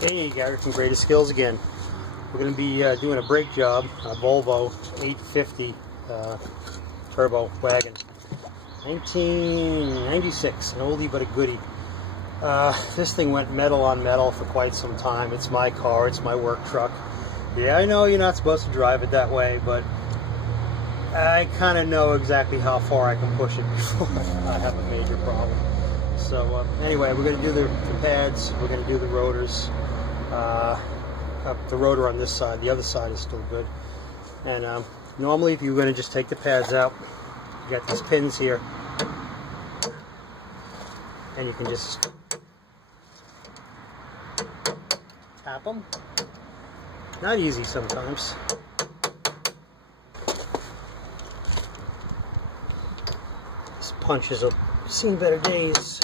Hey, Gary from Greatest Skills again. We're going to be doing a brake job, a Volvo 850 turbo wagon. 1996, an oldie but a goodie. This thing went metal on metal for quite some time. It's my car, it's my work truck. Yeah, I know you're not supposed to drive it that way, but I kind of know exactly how far I can push it before I have a major problem. So anyway, we're going to do the pads, we're going to do the rotors. The rotor on this side, the other side is still good. And normally if you're going to just take the pads out, you got these pins here, and you can just tap them. Not easy sometimes. This punches have seen better days.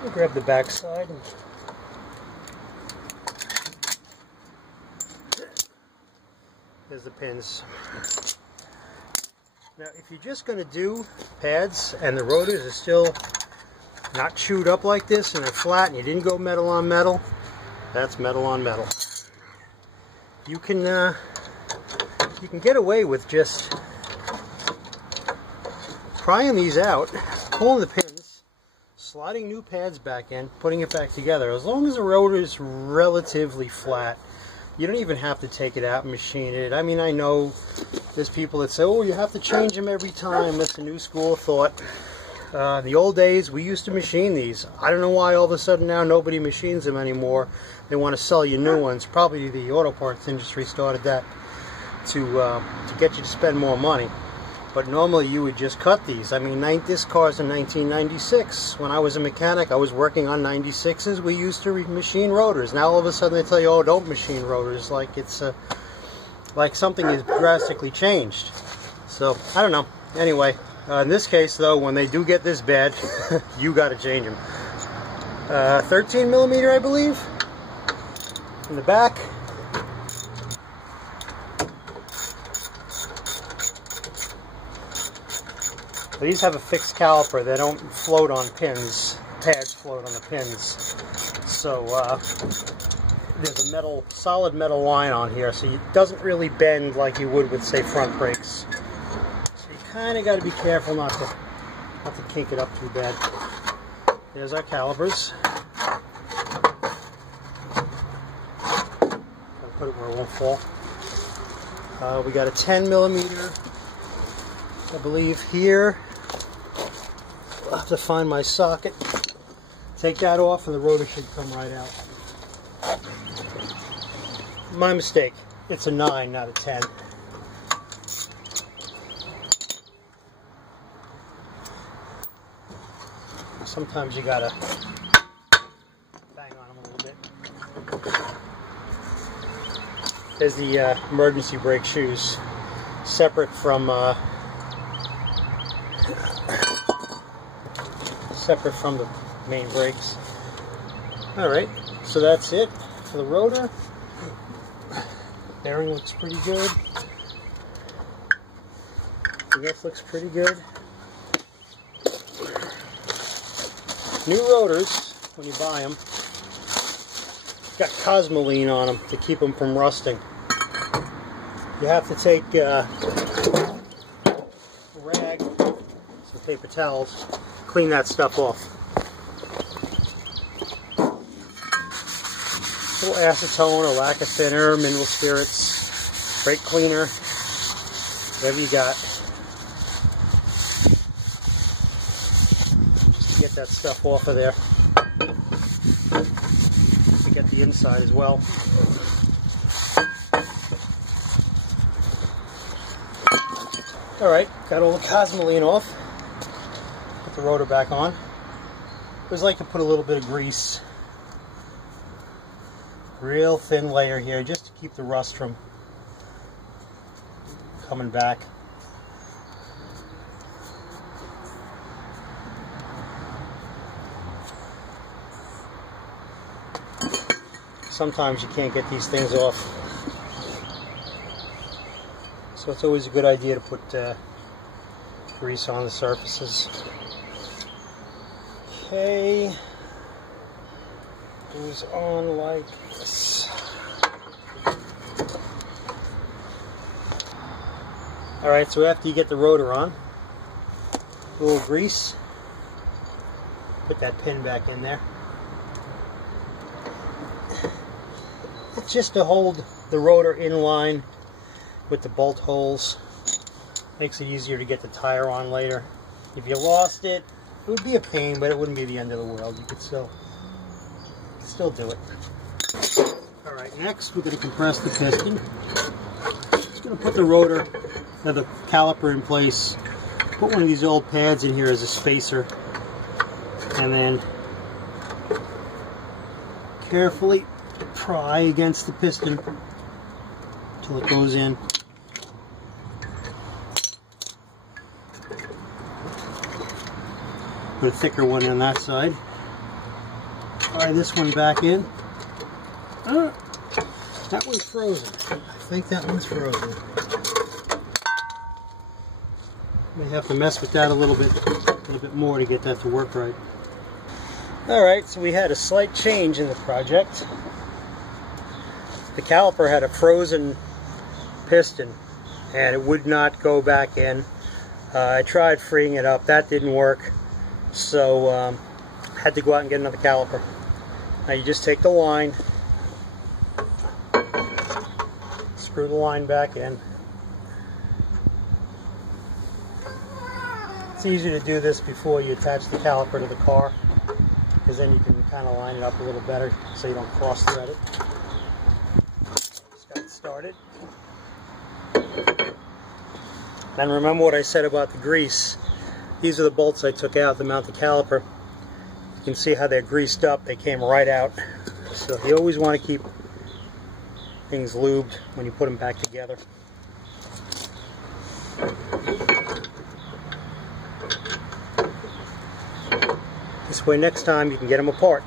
We'll grab the back side. There's the pins. Now, if you're just going to do pads and the rotors are still not chewed up like this and they're flat and you didn't go metal on metal, that's metal on metal. You can get away with just prying these out, pulling the pins, sliding new pads back in, putting it back together. As long as the rotor is relatively flat, you don't even have to take it out and machine it. I mean, I know there's people that say, oh, you have to change them every time. That's a new school of thought. In the old days, we used to machine these. I don't know why all of a sudden now nobody machines them anymore. They want to sell you new ones. Probably the auto parts industry started that to get you to spend more money. But normally you would just cut these. I mean, this car's in 1996. When I was a mechanic, I was working on 96s. We used to machine rotors. Now all of a sudden they tell you, oh, don't machine rotors, like it's like something is drastically changed. So I don't know. Anyway, in this case though, when they do get this bad, you got to change them. 13 millimeter, I believe, in the back. These have a fixed caliper. They don't float on pins. Pads float on the pins. So there's a solid metal line on here, so it doesn't really bend like you would with, say, front brakes. So you kind of got to be careful not to kink it up too bad. There's our calipers. I'll put it where it won't fall. We got a 10 millimeter, I believe, here. I'll have to find my socket. Take that off and the rotor should come right out. My mistake. It's a 9, not a 10. Sometimes you gotta bang on them a little bit. There's the emergency brake shoes, separate from the main brakes. Alright, so that's it for the rotor. Bearing looks pretty good. This looks pretty good. New rotors, when you buy them, got Cosmoline on them to keep them from rusting. You have to take a rag, some paper towels, clean that stuff off. A little acetone, a lacquer thinner, mineral spirits, brake cleaner, whatever you got. Just to get that stuff off of there. To get the inside as well. Alright, got all the Cosmoline off. Put the rotor back on. I always like to put a little bit of grease. Real thin layer here, just to keep the rust from coming back. Sometimes you can't get these things off. So it's always a good idea to put grease on the surfaces. Okay, goes on like this. Alright, so after you get the rotor on, a little grease, put that pin back in there. It's just to hold the rotor in line with the bolt holes. Makes it easier to get the tire on later. If you lost it, it would be a pain, but it wouldn't be the end of the world. You could still do it. Alright, next we're going to compress the piston. Just going to put the rotor, the caliper in place. Put one of these old pads in here as a spacer. And then carefully pry against the piston until it goes in. Put a thicker one on that side. Pry this one back in. That one's frozen. I think that one's frozen. May have to mess with that a little bit more to get that to work right. Alright, so we had a slight change in the project. The caliper had a frozen piston and it would not go back in. I tried freeing it up. That didn't work. So had to go out and get another caliper. Now you just take the line, screw the line back in. It's easy to do this before you attach the caliper to the car, because then you can kind of line it up a little better so you don't cross thread it. Just got it started. And remember what I said about the grease. These are the bolts I took out to mount the caliper. You can see how they're greased up. They came right out. So you always want to keep things lubed when you put them back together. This way next time you can get them apart.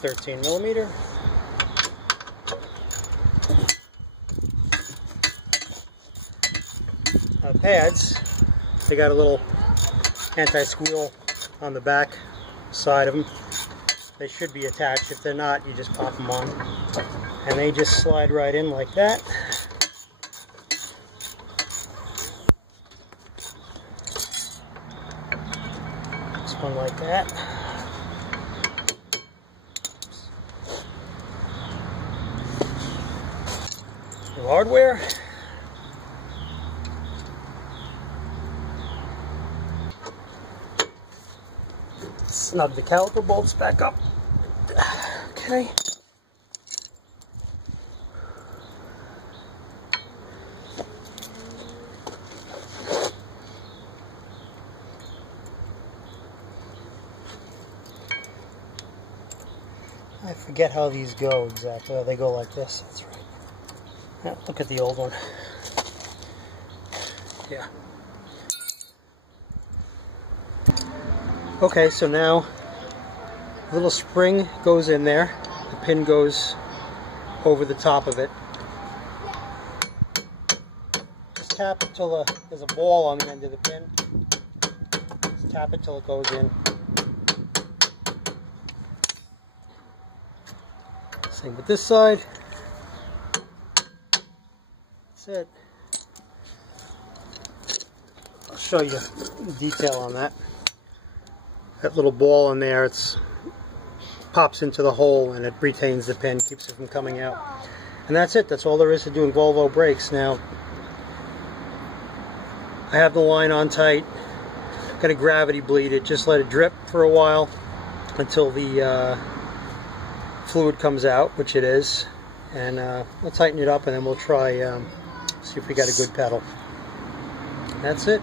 .13mm. Pads, they got a little anti-squeal on the back side of them. They should be attached. If they're not, you just pop them on. And they just slide right in like that. This one like that. New hardware. Snug the caliper bolts back up. Okay. I forget how these go exactly. Oh, they go like this. That's right. Yeah, look at the old one. Yeah. Okay, so now a little spring goes in there. The pin goes over the top of it. Just tap it till there's a ball on the end of the pin. Just tap it till it goes in. Same with this side. That's it. I'll show you the detail on that. That little ball in there, it pops into the hole and it retains the pin, keeps it from coming out. And that's it. That's all there is to doing Volvo brakes. Now, I have the line on tight. I'm going to gravity bleed it. Just let it drip for a while until the fluid comes out, which it is. And we'll tighten it up and then we'll try, see if we got a good pedal. That's it.